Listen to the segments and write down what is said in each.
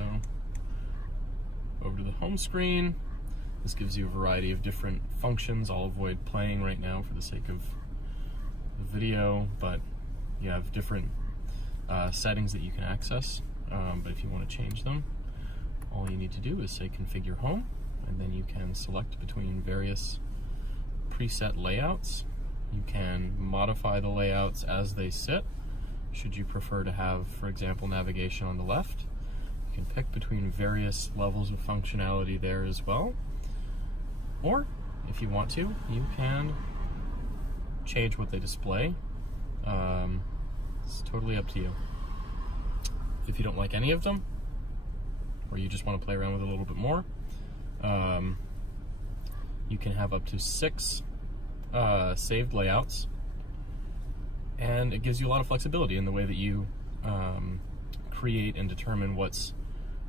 So over to the home screen. This gives you a variety of different functions. I'll avoid playing right now for the sake of the video, but you have different settings that you can access. But if you want to change them, all you need to do is say configure home, and then you can select between various preset layouts. You can modify the layouts as they sit. Should you prefer to have, for example, navigation on the left, you can pick between various levels of functionality there as well. Or, if you want to, you can change what they display. It's totally up to you. If you don't like any of them, or you just want to play around with it a little bit more, you can have up to 6 saved layouts, and it gives you a lot of flexibility in the way that you create and determine what's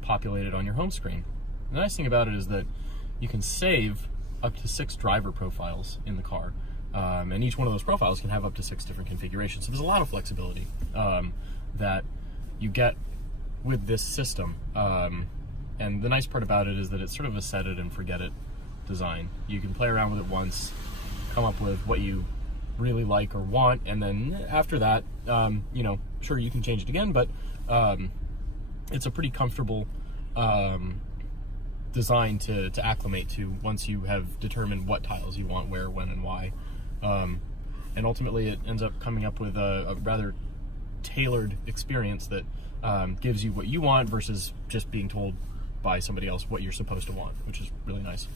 populated on your home screen. The nice thing about it is that you can save up to 6 driver profiles in the car, and each one of those profiles can have up to 6 different configurations. So there's a lot of flexibility that you get with this system. And the nice part about it is that it's sort of a set it and forget it design. You can play around with it once, come up with what you really like or want, and then after that, you know, sure, you can change it again, but it's a pretty comfortable design to acclimate to once you have determined what tiles you want, where, when, and why. And ultimately it ends up coming up with a rather tailored experience that gives you what you want versus just being told by somebody else what you're supposed to want, which is really nice.